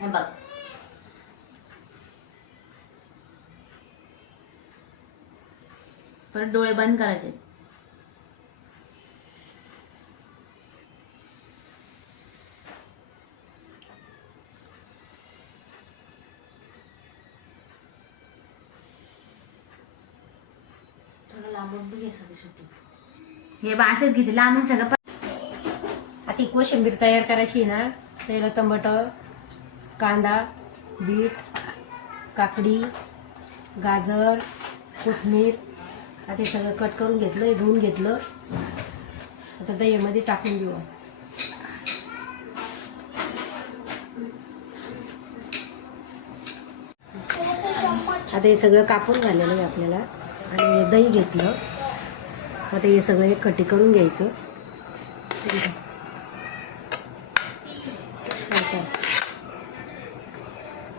हे बघ परत डोळे बंद करायचे. थोडं लांबून बघ सगळी सुट्टी हे बाशच घेते लांबून सगळं. आता ही कोशिंबीर तयार करायची ना. त्याला टमाटर, कांदा, बीट, काकडी, गाजर, कोथिंबीर आता हे सगळं कट करून घेतलं, धुवून घेतलं. आता दह्यामध्ये टाकून देऊ. आता हे सगळं कापून झालेलं आहे आपल्याला आणि दही घेतलं. आता हे सगळं एक खट्टी करून घ्यायचं.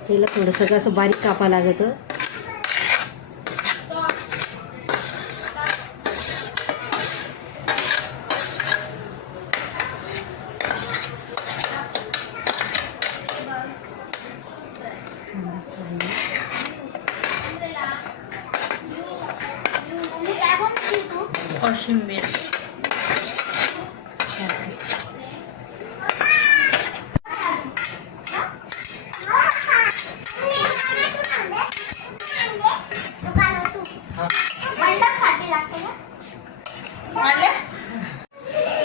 त्याला थोडंसं असं बारीक कापा लागतं. कोशिंबीर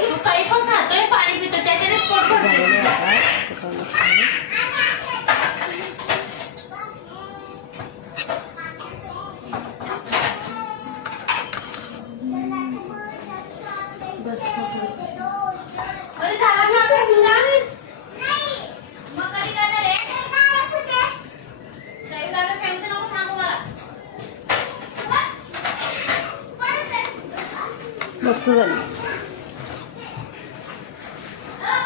तू काही पण खातोय पाणी पितो त्याच्यानेच पोट मस्त झाली.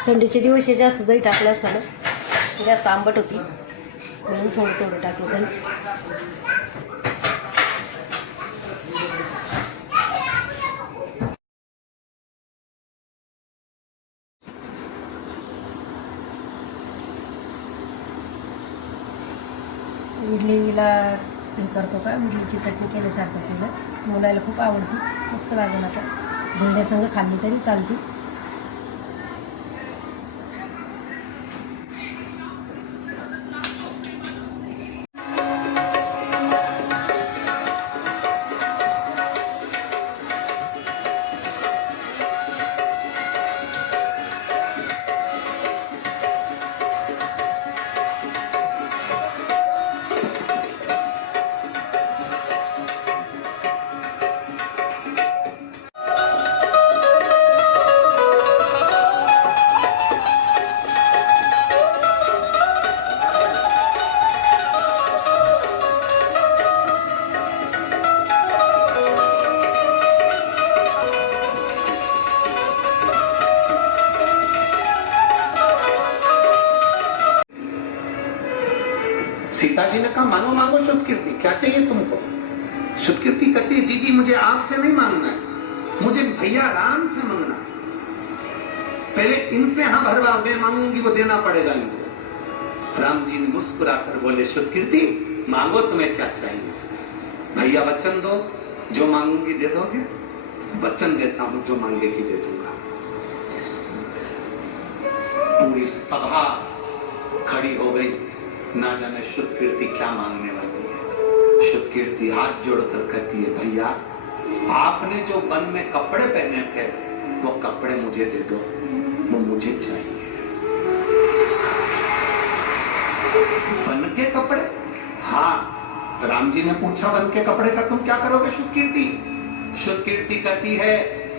थंडीचे दिवस हे जास्त दही टाकलं असतं जास्त आंबट होती म्हणून थोडं थोडं टाकलं दही. इडलीला हे करतो का इडलीची चटणी केल्यासारखं केलं. मुलाला खूप आवडते. मस्त लागेल. आता भेंड्यासंग खाल्ली तरी चालते. सीता जी ने कहा मांगो मांगो सुतकीर्ति, क्या चाहिए तुमको? सुतकीर्ति कहती है जी जी मुझे आपसे नहीं मांगना है, मुझे भैया राम से मांगना है। पहले इनसे हाँ भरवा मैं मांगूंगी वो देना पड़ेगा इनको। राम जी ने मुस्कुराकर बोले सुतकीर्ति मांगो तुम्हें क्या चाहिए? भैया वचन दो जो मांगूंगी दे दोगे? वचन देता हूं जो मांगेगी दे दूंगा। पूरी सभा खड़ी हो गई। ना जाने सुतकीर्ति क्या मांगने वाली है। सुतकीर्ति हाथ जोड़कर कहती है भैया आपने जो वन में कपड़े पहने थे वो कपड़े मुझे दे दो, वो मुझे चाहिए। वन के कपड़े? हाँ। राम जी ने पूछा वन के कपड़े का तुम क्या करोगे सुतकीर्ति? सुतकीर्ति कहती है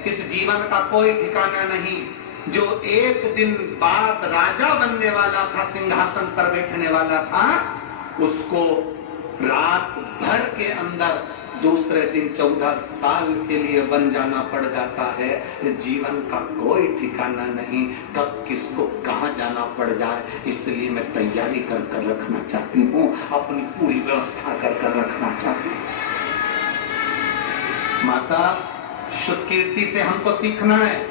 इस जीवन का कोई ठिकाना नहीं। जो एक दिन बाद राजा बनने वाला था, सिंहासन पर बैठने वाला था, उसको रात भर के अंदर दूसरे दिन 14 साल के लिए बन जाना पड़ जाता है। इस जीवन का कोई ठिकाना नहीं, कब किसको कहां जाना पड़ जाए, इसलिए मैं तैयारी कर कर रखना चाहती हूँ, अपनी पूरी व्यवस्था कर कर रखना चाहती हूँ। माता सुतकीर्ति से हमको सीखना है।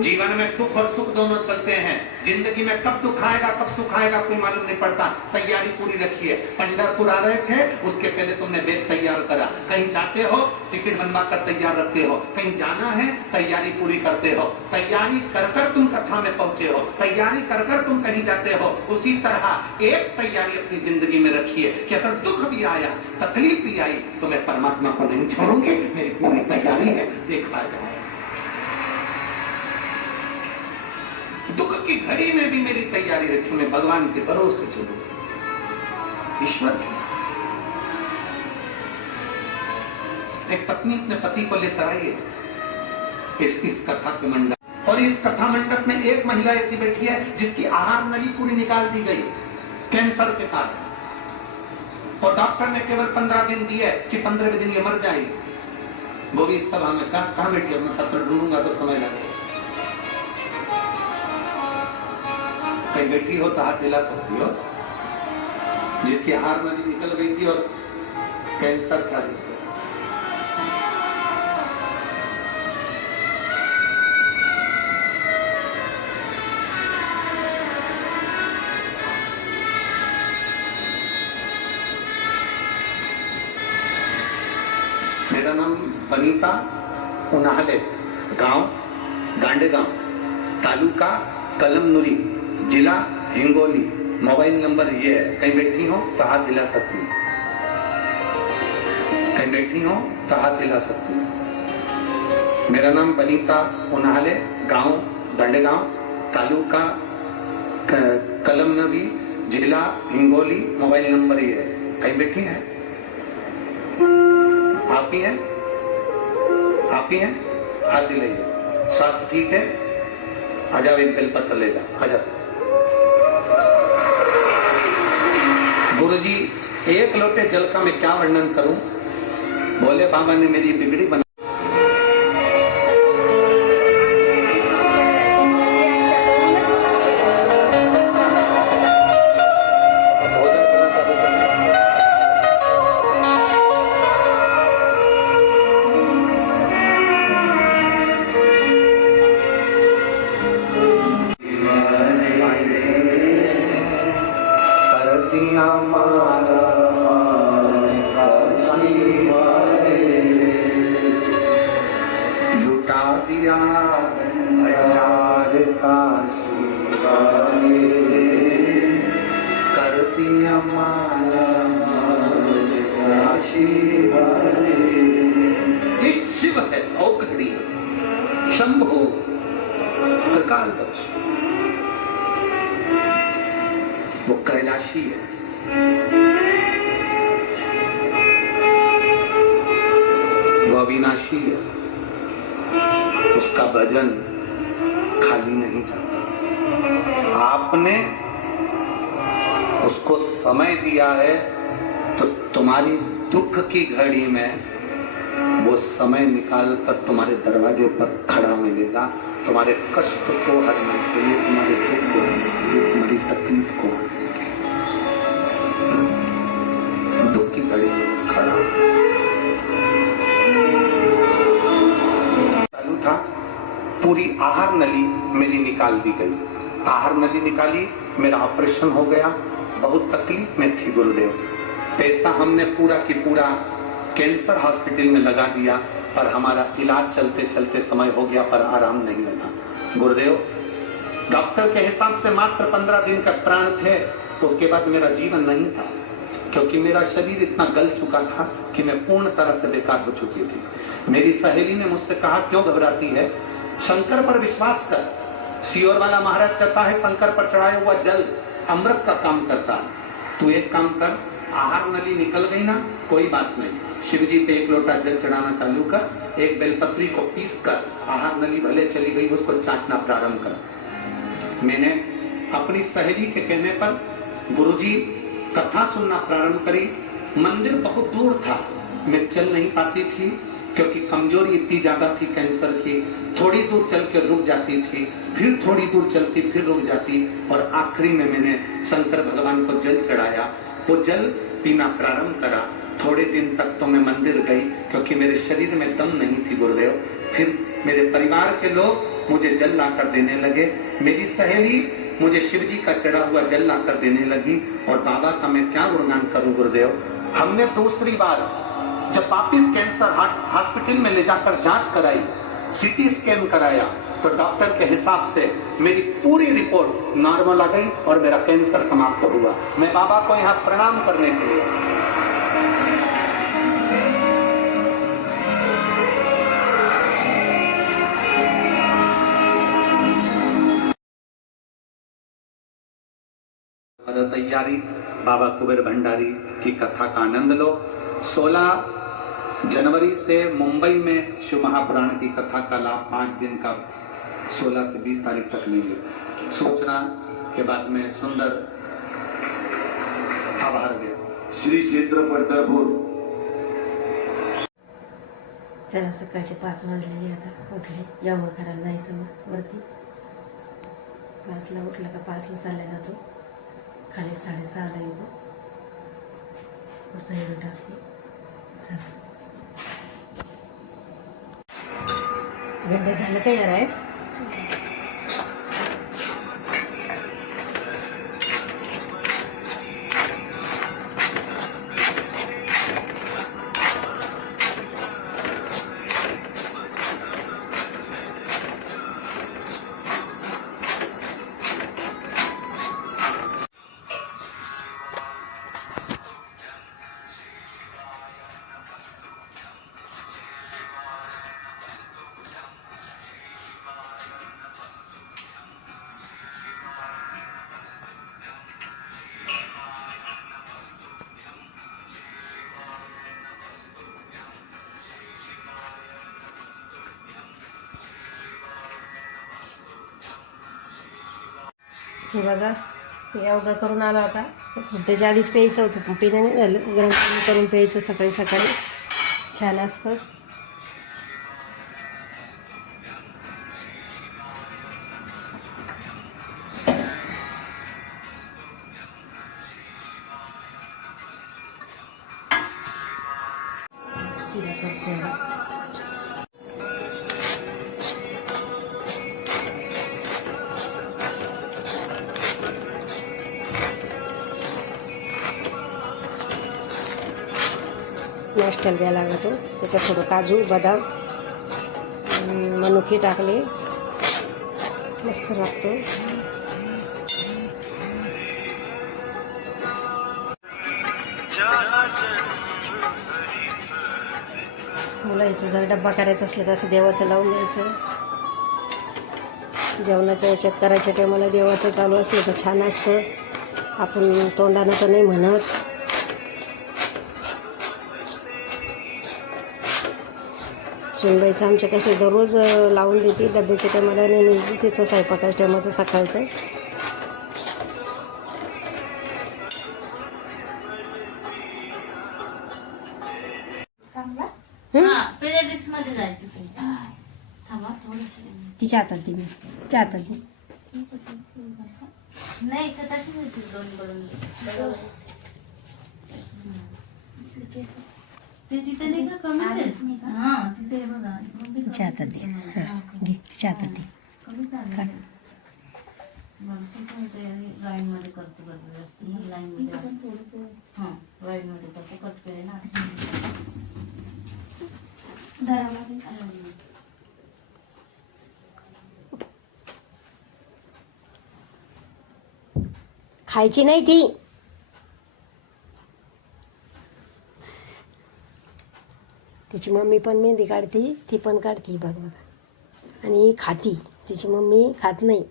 जीवन में दुख और सुख दोनों चलते हैं। जिंदगी में कब दुख आएगा कब सुख आएगा कोई मालूम नहीं पड़ता। तैयारी पूरी रखिए। पंढरपुर आ रहे थे, उसके पहले तुमने बैग तैयार करा। कहीं जाते हो, टिकट बनवा कर तैयार रखते हो। कहीं जाना है, तैयारी पूरी करते हो। तैयारी कर कर तुम कथा में पहुंचे हो, तैयारी कर कर तुम कहीं जाते हो। उसी तरह एक तैयारी अपनी जिंदगी में रखिए कि अगर दुख भी आया, तकलीफ भी आई, तो मैं परमात्मा को नहीं छोड़ूंगी। मेरी पूरी तैयारी है, देखा जाए। दुख की घड़ी में भी मेरी तैयारी रखी, मैं भगवान के भरोसे चलूं, ईश्वर के। एक पत्नी अपने पति को लेकर आई है इस कथा के मंडप, और इस कथा मंडप में एक महिला ऐसी बैठी है जिसकी आहार नली पूरी निकाल दी गई कैंसर के कारण, और डॉक्टर ने केवल 15 दिन दिए कि 15वें दिन ये मर जाएगी। वो भी इस सभा में कहां बैठी है, मैं पत्र ढूंढूंगा तो समय लगेगा। कहीं बैठी हो तो हाथ दिला सकती हो, जिसकी आहार नली निकल गई थी और कैंसर था जिसको। मेरा नाम बनीता उनाहले, गांव गांडेगांव, तालुका कलमनुरी, जिला हिंगोली। मोबाइल नंबर ये है, कहीं बैठी हो तो हाथ दिला सकती है, कहीं बैठी हो तो हाथ दिला सकती है। मेरा नाम बनीता उनाहले, गांव गांडेगांव, तालुका कलमनुरी, जिला हिंगोली। मोबाइल नंबर ये है, कहीं बैठी है। आप ही हैं, आप ही हैं, हाथ दिलाइए। स्वास्थ्य ठीक है, आजा एक बेलपत्र लेगा, आजा। गुरुजी, एक लोटे जल का मैं क्या वर्णन करूं। बोले बाबा ने मेरी बिगड़ी बना। लुटा दिया हजार का शिवाले, कर दिया माला शिवाले। ये शिव है, औकड़ी शंभु त्रिकालदर्श, वो कैलाशी है। वो अविनाशी है, उसका भजन खाली नहीं जाता। आपने उसको समय दिया है तो तुम्हारी दुख की घड़ी में वो समय निकाल कर तुम्हारे दरवाजे पर खड़ा मिलेगा, तुम्हारे कष्ट को हरने के लिए, तुम्हारे दुख को हरने के लिए, तुम्हारी तकलीफ को हरने के लिए। दुख की घड़ी में खड़ा चालू था। पूरी आहार नली मेरी निकाल दी गई, आहार नली निकाली, मेरा ऑपरेशन हो गया। बहुत तकलीफ में थी गुरुदेव। पैसा हमने पूरा की पूरा कैंसर हॉस्पिटल में लगा दिया, पर हमारा इलाज चलते चलते समय हो गया, पर आराम नहीं लगा। गुरुदेव, डॉक्टर के हिसाब से मात्र 15 दिन का प्राण थे, उसके बाद मेरा जीवन नहीं था, क्योंकि मेरा शरीर इतना गल चुका था कि मैं पूर्ण तरह से बेकार हो चुकी थी। मेरी सहेली ने मुझसे कहा, क्यों घबराती है, शंकर पर विश्वास कर। सियोर वाला महाराज कहता है, शंकर पर चढ़ाया हुआ जल अमृत का काम करता है। तू एक काम कर, आहार नली निकल गई ना, कोई बात नहीं, शिव जी पे एक लोटा जल चढ़ाना चालू कर, एक बेलपत्री को पीस कर, आहार नली भले चली गई, उसको चाटना प्रारंभ कर। मैंने अपनी सहेली के कहने पर गुरुजी कथा सुनना प्रारंभ करी। मंदिर बहुत दूर था, मैं चल नहीं पाती थी, क्योंकि कमजोरी इतनी ज्यादा थी कैंसर की। थोड़ी दूर चल के रुक जाती थी, फिर थोड़ी दूर चलती, फिर रुक जाती, और आखिरी में मैंने शंकर भगवान को जल चढ़ाया। वो जल पीना प्रारंभ करा। थोड़े दिन तक तो मैं मंदिर गई, क्योंकि मेरे शरीर में दम नहीं थी गुरुदेव। फिर मेरे परिवार के लोग मुझे जल लाकर देने लगे। मेरी सहेली मुझे शिव जी का चढ़ा हुआ जल लाकर देने लगी। और बाबा का मैं क्या गुणगान करूं गुरुदेव। हमने दूसरी बार जब वापिस कैंसर हॉस्पिटल में ले जाकर जांच कराई, सीटी स्कैन कराया, तो डॉक्टर के हिसाब से मेरी पूरी रिपोर्ट नॉर्मल आ गई और मेरा कैंसर समाप्त हुआ। मैं बाबा को यहाँ प्रणाम करने के लिए तैयारी। बाबा कुबेर भंडारी की कथा का आनंद लो। 16 जनवरी से मुंबई में शिव महापुराण की कथा का लाभ 5 दिन का 16 से 20 तारीख तक लेंगे। सूचना के बाद में सुंदर आभार गया श्री क्षेत्र पंढरपूर। चला सकाळचे 5 वाजलेली आता उठले योगा करायला जायचं वरती 5ला उठलं का 5ला चालला जातो खाली 6:30ला येतो पुढचा हेड टाकते चला गड्डे झालं तयार आहे हे बघा योगा करून आला होता त्याच्या आधीच प्यायचं होतं पण पिणं नाही झालं गरम पाणी करून प्यायचं सकाळी सकाळी छान असतं नाश्त्याला द्यायला लागतो त्याच्यात थोडं काजू बदाम मनुके टाकले मस्त लागतो मुलांचं जर डब्बा करायचा असलं तर असं देवाचं लावून द्यायचं जेवणाच्या याच्यात करायच्या टायमाला देवाचं चालू असलं तर छान असतं आपण तोंडानं तर नाही म्हणत सुनबाईचं आमच्या कसे दररोज लावून देते डब्याच्या टायमाला नेहमी तिचं स्वयंपाकाच्या टायमाचं सकाळचं पेडियाट्रिक्स मध्ये जायचं ते. थांबा थोडं तिच्या हातात दे मी तिच्या हातात दे नाही तर तशीच होती दोन करून ते तिथे नाही का कमीच आहे हां तिथे बघा तिच्या हातात दे हां घे तिच्या हातात दे कमीच आहे मग तिथे लाईन मध्ये करतो व्यवस्थित लाईन मध्ये थोडंसं हां लाईन मध्ये करतो कट केले ना खायची नाही ती तिची मम्मी पण मेहंदी काढती ती पण काढती बघ बघा आणि खाती तिची मम्मी खात नाही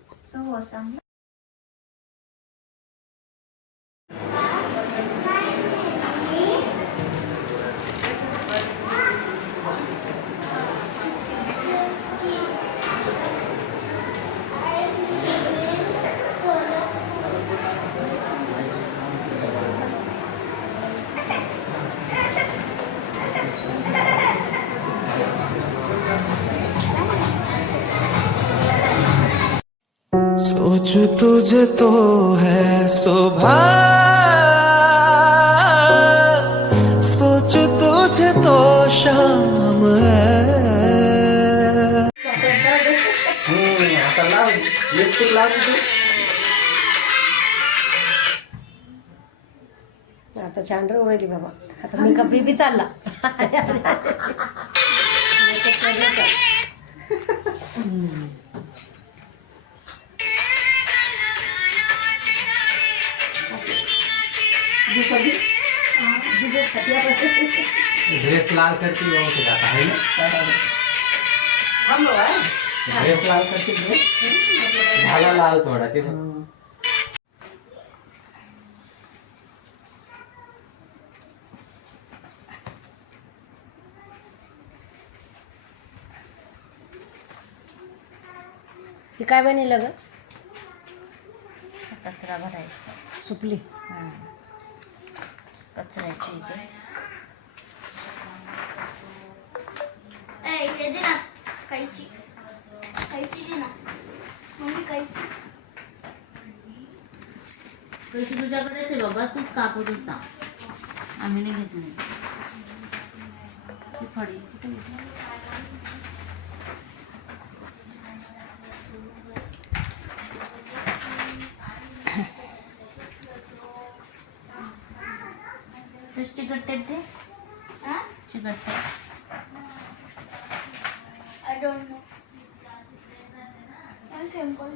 सोच तुझे तो है शोभा सोच तुझे तो शाम है आता छान राहिली बाबा. आता मेकअप बी चालला. ड्रेस लाल करती वो हो जाता है ना, ड्रेस लाल करती झाला लाल थोड़ा ते ती काय बनवलं ग? कचरा भरायचा. सुपली. कचऱ्याची इथे हे दे ना कैची दे ना मम्मी कैची पैसे तुझ्याकडेच आहे बाबा, तूच कापत होता, आम्ही नाही घेतली. ती फळी कुठे घेतली? चिकट टेप दे. चिकट tape. I don't know. I'm simple.